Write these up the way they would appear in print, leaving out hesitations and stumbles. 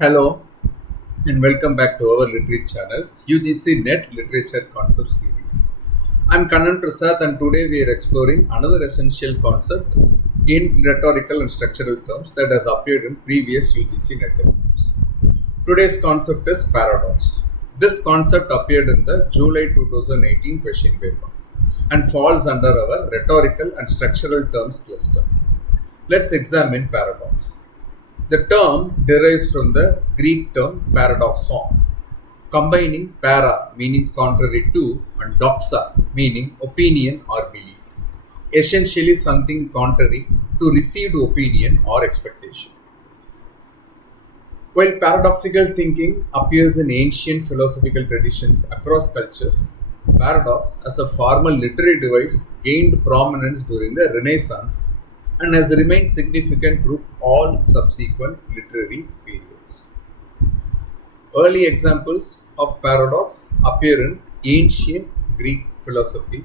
Hello and welcome back to our Literate channels UGC NET Literature Concept Series. I'm Kannan Prasad and today we are exploring another essential concept in rhetorical and structural terms that has appeared in previous UGC NET exams. Today's concept is paradox. This concept appeared in the July 2018 question paper and falls under our rhetorical and structural terms cluster. Let's examine paradox. The term derives from the Greek term paradoxon, combining para meaning contrary to and doxa meaning opinion or belief, essentially something contrary to received opinion or expectation. While paradoxical thinking appears in ancient philosophical traditions across cultures, paradox as a formal literary device gained prominence during the Renaissance and has remained significant through all subsequent literary periods. Early examples of paradox appear in ancient Greek philosophy,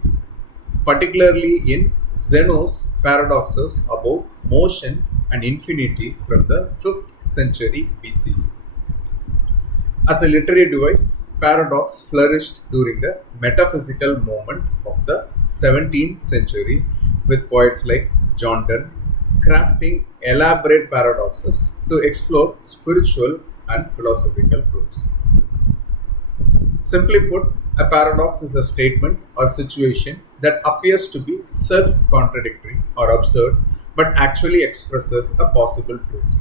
particularly in Zeno's paradoxes about motion and infinity from the 5th century BCE. As a literary device, paradox flourished during the metaphysical moment of the 17th century with poets like John Donne crafting elaborate paradoxes to explore spiritual and philosophical truths. Simply put, a paradox is a statement or situation that appears to be self-contradictory or absurd but actually expresses a possible truth.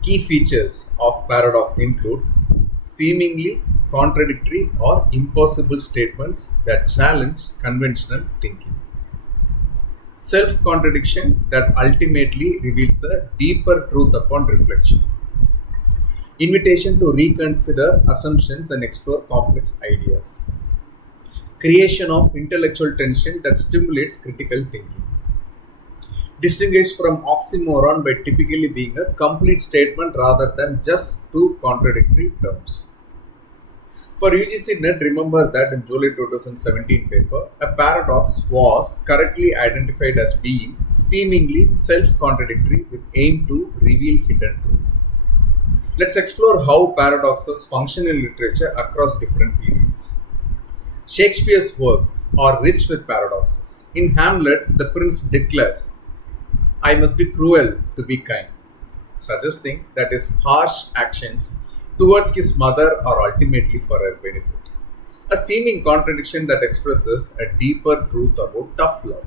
Key features of paradox include seemingly contradictory or impossible statements that challenge conventional thinking. Self-contradiction that ultimately reveals a deeper truth upon reflection. Invitation to reconsider assumptions and explore complex ideas. Creation of intellectual tension that stimulates critical thinking. Distinguished from oxymoron by typically being a complete statement rather than just two contradictory terms. For UGC NET, remember that in July 2017 paper, a paradox was correctly identified as being seemingly self-contradictory with aim to reveal hidden truth. Let's explore how paradoxes function in literature across different periods. Shakespeare's works are rich with paradoxes. In Hamlet, the prince declares, "I must be cruel to be kind," suggesting that his harsh actions towards his mother are ultimately for her benefit. A seeming contradiction that expresses a deeper truth about tough love.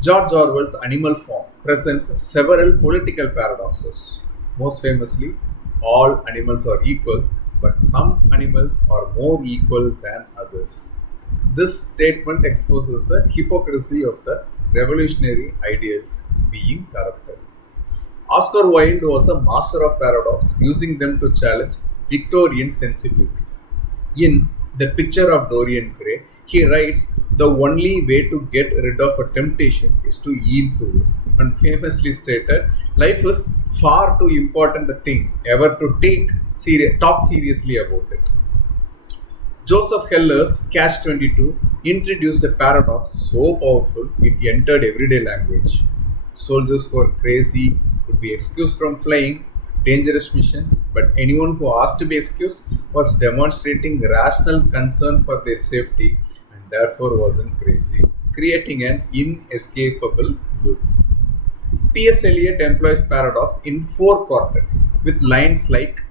George Orwell's Animal Farm presents several political paradoxes. Most famously, all animals are equal, but some animals are more equal than others. This statement exposes the hypocrisy of the revolutionary ideals being corrupted. Oscar Wilde was a master of paradox, using them to challenge Victorian sensibilities. In The Picture of Dorian Gray, he writes, "The only way to get rid of a temptation is to yield to it," and famously stated, "Life is far too important a thing ever to talk seriously about it." Joseph Heller's Catch-22 introduced a paradox so powerful it entered everyday language. Soldiers who are crazy could be excused from flying dangerous missions, but anyone who asked to be excused was demonstrating rational concern for their safety and therefore wasn't crazy, creating an inescapable loop. T.S. Eliot employs paradox in four quatrains with lines like,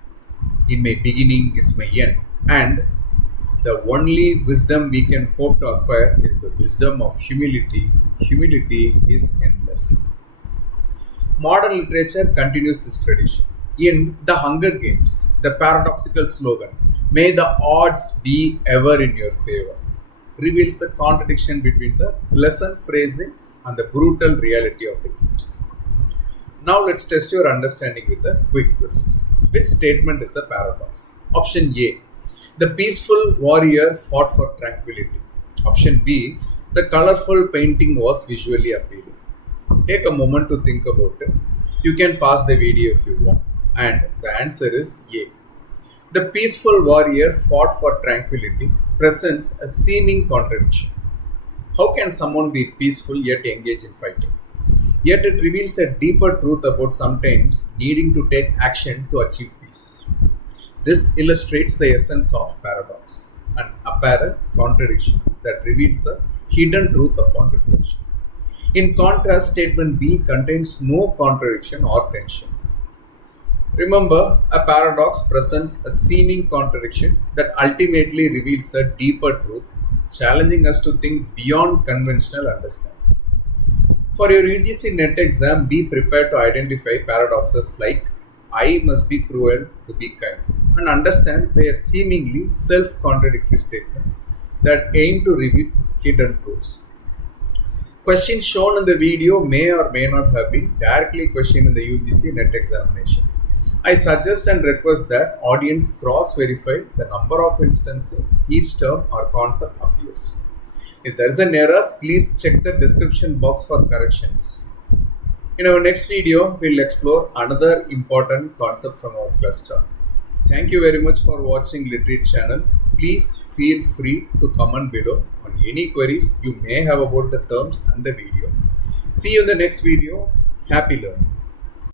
"In my beginning is my end," and "The only wisdom we can hope to acquire is the wisdom of humility. Humility is endless." Modern literature continues this tradition. In The Hunger Games, the paradoxical slogan, "May the odds be ever in your favor," reveals the contradiction between the pleasant phrasing and the brutal reality of the games. Now let's test your understanding with a quick quiz. Which statement is a paradox? Option A, the peaceful warrior fought for tranquility. Option B, the colorful painting was visually appealing. Take a moment to think about it. You can pause the video if you want. And the answer is A. The peaceful warrior fought for tranquility presents a seeming contradiction. How can someone be peaceful yet engage in fighting? Yet it reveals a deeper truth about sometimes needing to take action to achieve peace. This illustrates the essence of paradox, an apparent contradiction that reveals a hidden truth upon reflection. In contrast, statement B contains no contradiction or tension. Remember, a paradox presents a seeming contradiction that ultimately reveals a deeper truth, challenging us to think beyond conventional understanding. For your UGC NET exam, be prepared to identify paradoxes like I must be cruel to be kind and understand they are seemingly self-contradictory statements that aim to reveal hidden truths. Questions shown in the video may or may not have been directly questioned in the UGC NET examination. I suggest and request that audience cross-verify the number of instances each term or concept appears. If there is an error, please check the description box for corrections. In our next video, we will explore another important concept from our cluster. Thank you very much for watching Literate channel. Please feel free to comment below on any queries you may have about the terms and the video. See you in the next video. Happy learning.